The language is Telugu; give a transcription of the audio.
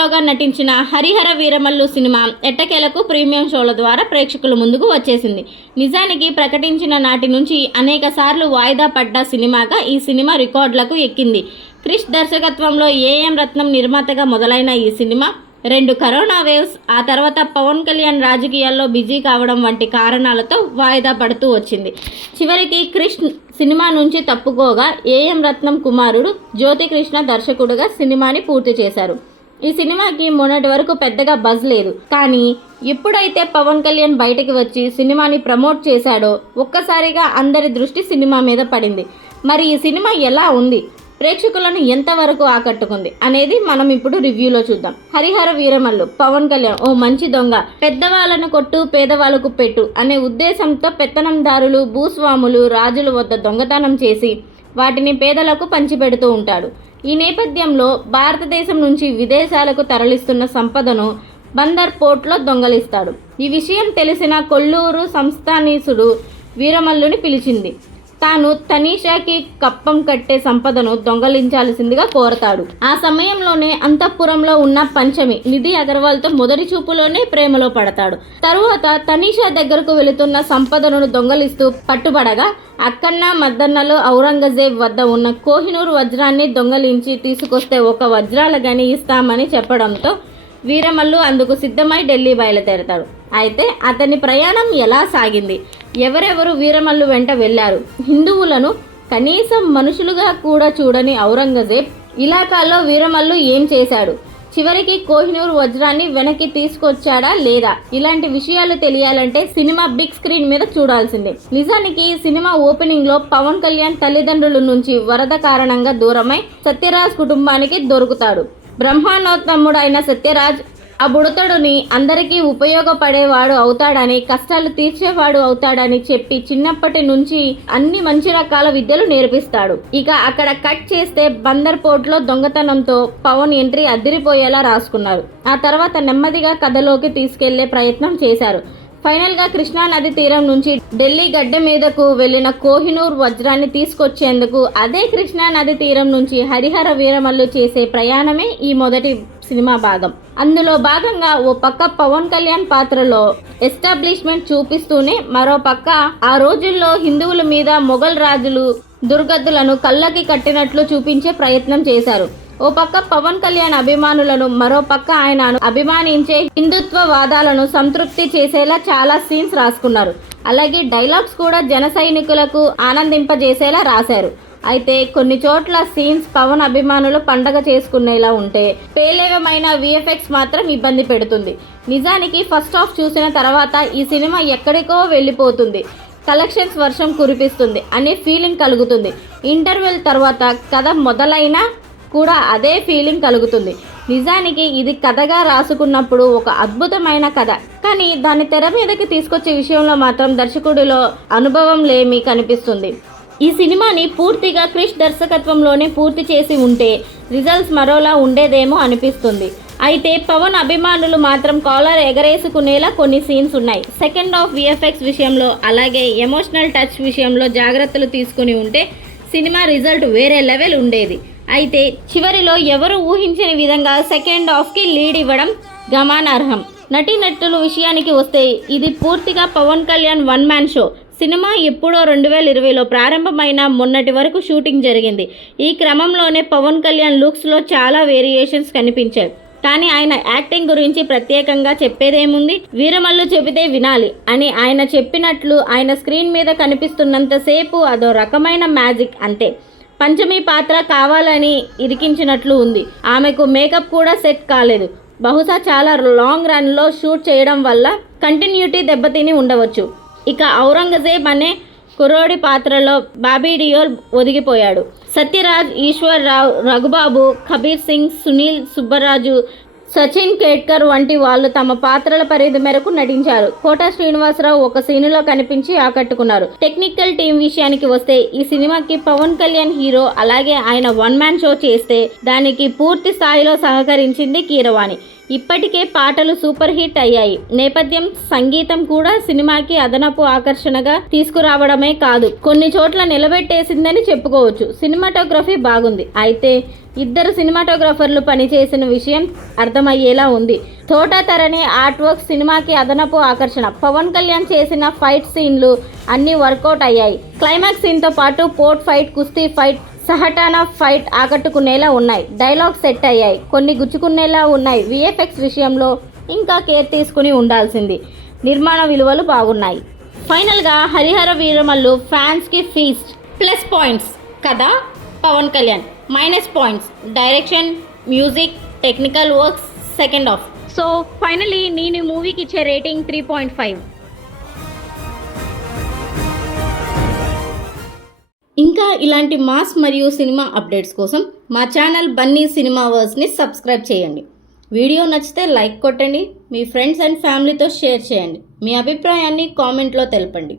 హీరోగా నటించిన హరిహర వీరమల్లు సినిమా ఎట్టకేలకు ప్రీమియం షోల ద్వారా ప్రేక్షకుల ముందుకు వచ్చేసింది. నిజానికి ప్రకటించిన నాటి నుంచి అనేక సార్లు వాయిదా పడ్డ సినిమాగా ఈ సినిమా రికార్డులకు ఎక్కింది. క్రిష్ దర్శకత్వంలో ఏఎం రత్నం నిర్మాతగా మొదలైన ఈ సినిమా 2 కరోనా వేవ్స్, ఆ తర్వాత పవన్ కళ్యాణ్ రాజకీయాల్లో బిజీ కావడం వంటి కారణాలతో వాయిదా పడుతూ వచ్చింది. చివరికి క్రిష్ సినిమా నుంచి తప్పుకోగా ఏఎం రత్నం కుమారుడు జ్యోతికృష్ణ దర్శకుడుగా సినిమాని పూర్తి చేశారు. ఈ సినిమాకి మొన్నటి వరకు పెద్దగా బజ్ లేదు. కానీ ఎప్పుడైతే పవన్ కళ్యాణ్ బయటకు వచ్చి సినిమాని ప్రమోట్ చేశాడో ఒక్కసారిగా అందరి దృష్టి సినిమా మీద పడింది. మరి ఈ సినిమా ఎలా ఉంది, ప్రేక్షకులను ఎంతవరకు ఆకట్టుకుంది అనేది మనం ఇప్పుడు రివ్యూలో చూద్దాం. హరిహర వీరమల్లు పవన్ కళ్యాణ్ ఓ మంచి దొంగ, పెద్దవాళ్ళను కొట్టు పేదవాళ్ళకు పెట్టు అనే ఉద్దేశంతో పెత్తనందారులు, భూస్వాములు, రాజుల వద్ద దొంగతనం చేసి వాటిని పేదలకు పంచిపెడుతూ ఉంటాడు. ఈ నేపథ్యంలో భారతదేశం నుంచి విదేశాలకు తరలిస్తున్న సంపదను బందర్ పోర్ట్లో దొంగలిస్తాడు. ఈ విషయం తెలిసిన కొల్లూరు సంస్థానీసుడు వీరమల్లుని పిలిచింది. తాను తనీషాకి కప్పం కట్టే సంపదను దొంగలించాల్సిందిగా కోరతాడు. ఆ సమయంలోనే అంతఃపురంలో ఉన్న పంచమి నిధి అగర్వాల్తో మొదటి చూపులోనే ప్రేమలో పడతాడు. తరువాత తనీషా దగ్గరకు వెళుతున్న సంపదను దొంగలిస్తూ పట్టుబడగా అక్కన్న మద్దన్నలో ఔరంగజేబ్ వద్ద ఉన్న కోహినూర్ వజ్రాన్ని దొంగలించి తీసుకొస్తే 1 వజ్రాల గని ఇస్తామని చెప్పడంతో వీరమల్లు అందుకు సిద్ధమై ఢిల్లీ బయలుదేరతాడు. అయితే అతని ప్రయాణం ఎలా సాగింది, ఎవరెవరు వీరమల్లు వెంట వెళ్లారు, హిందువులను కనీసం మనుషులుగా కూడా చూడని ఔరంగజేబ్ ఇలాకాలో వీరమల్లు ఏం చేశాడు, చివరికి కోహినూర్ వజ్రాన్ని వెనక్కి తీసుకొచ్చాడా లేదా, ఇలాంటి విషయాలు తెలియాలంటే సినిమా బిగ్ స్క్రీన్ మీద చూడాల్సిందే. నిజానికి ఈ సినిమా ఓపెనింగ్ లో పవన్ కళ్యాణ్ తల్లిదండ్రుల నుంచి వరద కారణంగా దూరమై సత్యరాజ్ కుటుంబానికి దొరుకుతాడు. బ్రహ్మాండోత్తముడు అయిన సత్యరాజ్ ఆ బుడతడుని అందరికీ ఉపయోగపడేవాడు అవుతాడని, కష్టాలు తీర్చేవాడు అవుతాడని చెప్పి చిన్నప్పటి నుంచి అన్ని మంచి రకాల విద్యలు నేర్పిస్తాడు. ఇక అక్కడ కట్ చేస్తే బందర్ పోర్ట్లో దొంగతనంతో పవన్ ఎంట్రీ అదిరిపోయేలా రాసుకున్నారు. ఆ తర్వాత నెమ్మదిగా కథలోకి తీసుకెళ్లే ప్రయత్నం చేశారు. ఫైనల్గా కృష్ణా నది తీరం నుంచి ఢిల్లీ గడ్డ మీదకు వెళ్లిన కోహినూర్ వజ్రాన్ని తీసుకొచ్చేందుకు అదే కృష్ణా నది తీరం నుంచి హరిహర వీరమల్లు చేసే ప్రయాణమే ఈ మొదటి సినిమా భాగం. అందులో భాగంగా ఓ పక్క పవన్ కళ్యాణ్ పాత్రలో ఎస్టాబ్లిష్మెంట్ చూపిస్తూనే మరో పక్క ఆ రోజుల్లో హిందువుల మీద మొఘల్ రాజులు దుర్గతులను కళ్ళకి కట్టినట్లు చూపించే ప్రయత్నం చేశారు. ఓ పక్క పవన్ కళ్యాణ్ అభిమానులను, మరో పక్క ఆయన అభిమానించే హిందుత్వ వాదాలను సంతృప్తి చేసేలా చాలా సీన్స్ రాసుకున్నారు. అలాగే డైలాగ్స్ కూడా జన సైనికులకు ఆనందింపజేసేలా రాశారు. అయితే కొన్ని చోట్ల సీన్స్ పవన్ అభిమానులు పండగ చేసుకునేలా ఉంటే పేలవమైన విఎఫ్ఎక్స్ మాత్రం ఇబ్బంది పెడుతుంది. నిజానికి ఫస్ట్ హాఫ్ చూసిన తర్వాత ఈ సినిమా ఎక్కడికో వెళ్ళిపోతుంది, కలెక్షన్స్ వర్షం కురిపిస్తుంది అనే ఫీలింగ్ కలుగుతుంది. ఇంటర్వెల్ తర్వాత కథ మొదలైనా కూడా అదే ఫీలింగ్ కలుగుతుంది. నిజానికి ఇది కథగా రాసుకున్నప్పుడు ఒక అద్భుతమైన కథ, కానీ దాన్ని తెర మీదకి తీసుకొచ్చే విషయంలో మాత్రం దర్శకుడిలో అనుభవం లేమి కనిపిస్తుంది. ఈ సినిమాని పూర్తిగా క్రిష్ దర్శకత్వంలోనే పూర్తి చేసి ఉంటే రిజల్ట్స్ మరోలా ఉండేదేమో అనిపిస్తుంది. అయితే పవన్ అభిమానులు మాత్రం కాలర్ ఎగరేసుకునేలా కొన్ని సీన్స్ ఉన్నాయి. సెకండ్ హాఫ్ విఎఫ్ఎక్స్ విషయంలో అలాగే ఎమోషనల్ టచ్ విషయంలో జాగ్రత్తలు తీసుకుని ఉంటే సినిమా రిజల్ట్ వేరే లెవెల్ ఉండేది. అయితే చివరిలో ఎవరు ఊహించని విధంగా సెకండ్ హాఫ్కి లీడ్ ఇవ్వడం గమనార్హం. నటీనటుల విషయానికి వస్తే ఇది పూర్తిగా పవన్ కళ్యాణ్ 1 మ్యాన్ షో. సినిమా ఎప్పుడో 2020లో ప్రారంభమైన మొన్నటి వరకు షూటింగ్ జరిగింది. ఈ క్రమంలోనే పవన్ కళ్యాణ్ లుక్స్లో చాలా వేరియేషన్స్ కనిపించాయి. కానీ ఆయన యాక్టింగ్ గురించి ప్రత్యేకంగా చెప్పేదేముంది, వీరమల్లు చెబితే వినాలి అని ఆయన చెప్పినట్లు ఆయన స్క్రీన్ మీద కనిపిస్తున్నంతసేపు అదో రకమైన మ్యాజిక్ అంతే. పంచమి పాత్ర కావాలని ఇరికించినట్లు ఉంది. ఆమెకు మేకప్ కూడా సెట్ కాలేదు. బహుశా చాలా లాంగ్ రన్లో షూట్ చేయడం వల్ల కంటిన్యూటీ దెబ్బతిని ఉండవచ్చు. ఇక ఔరంగజేబ్ అనే కుర్రోడి పాత్రలో బాబీ డియోల్ ఒదిగిపోయాడు. సత్యరాజ్, ఈశ్వర్ రావు, రఘుబాబు, కబీర్ సింగ్, సునీల్ సుబ్బరాజు, సచిన్ కేట్కర్ వంటి వాళ్ళు తమ పాత్రల పరిధి మేరకు నటించారు. కోట శ్రీనివాసరావు ఒక సీనులో కనిపించి ఆకట్టుకున్నారు. టెక్నికల్ టీం విషయానికి వస్తే ఈ సినిమాకి పవన్ కళ్యాణ్ హీరో, అలాగే ఆయన 1 మ్యాన్ షో చేస్తే దానికి పూర్తి స్థాయిలో సహకరించింది కీరవాణి. ఇప్పటికే పాటలు సూపర్ హిట్ అయ్యాయి. నేపథ్యం, సంగీతం కూడా సినిమాకి అదనపు ఆకర్షణగా తీసుకురావడమే కాదు, కొన్ని చోట్ల నిలబెట్టేసిందని చెప్పుకోవచ్చు. సినిమాటోగ్రఫీ బాగుంది. అయితే ఇద్దరు సినిమాటోగ్రాఫర్లు పనిచేసిన విషయం అర్థమయ్యేలా ఉంది. తోట తరణి ఆర్ట్ వర్క్ సినిమాకి అదనపు ఆకర్షణ. పవన్ కళ్యాణ్ చేసిన ఫైట్ సీన్లు అన్నీ వర్కౌట్ అయ్యాయి. క్లైమాక్స్ సీన్తో పాటు పోర్ట్ ఫైట్, కుస్తీ ఫైట్, సహటానా ఫైట్ ఆకట్టుకునేలా ఉన్నాయి. డైలాగ్ సెట్ అయ్యాయి, కొన్ని గుచ్చుకునేలా ఉన్నాయి. విఎఫ్ఎక్స్ విషయంలో ఇంకా కేర్ తీసుకుని ఉండాల్సింది. నిర్మాణ విలువలు బాగున్నాయి. ఫైనల్గా హరిహర వీరమల్లు ఫ్యాన్స్కి ఫీస్ట్. ప్లస్ పాయింట్స్ కథ, Pawan Kalyan. Minus points direction, music, technical works, second half. So finally నేను ఈ మూవీకి ఇచ్చే రేటింగ్ 3.5. ఇంకా ఇలాంటి మాస్ మరియు సినిమా అప్డేట్స్ కోసం మా ఛానల్ బన్నీ సినిమా వర్స్ని సబ్స్క్రైబ్ చేయండి. వీడియో నచ్చితే లైక్ కొట్టండి, మీ ఫ్రెండ్స్ అండ్ ఫ్యామిలీతో షేర్ చేయండి. మీ అభిప్రాయాన్ని కామెంట్లో తెలపండి.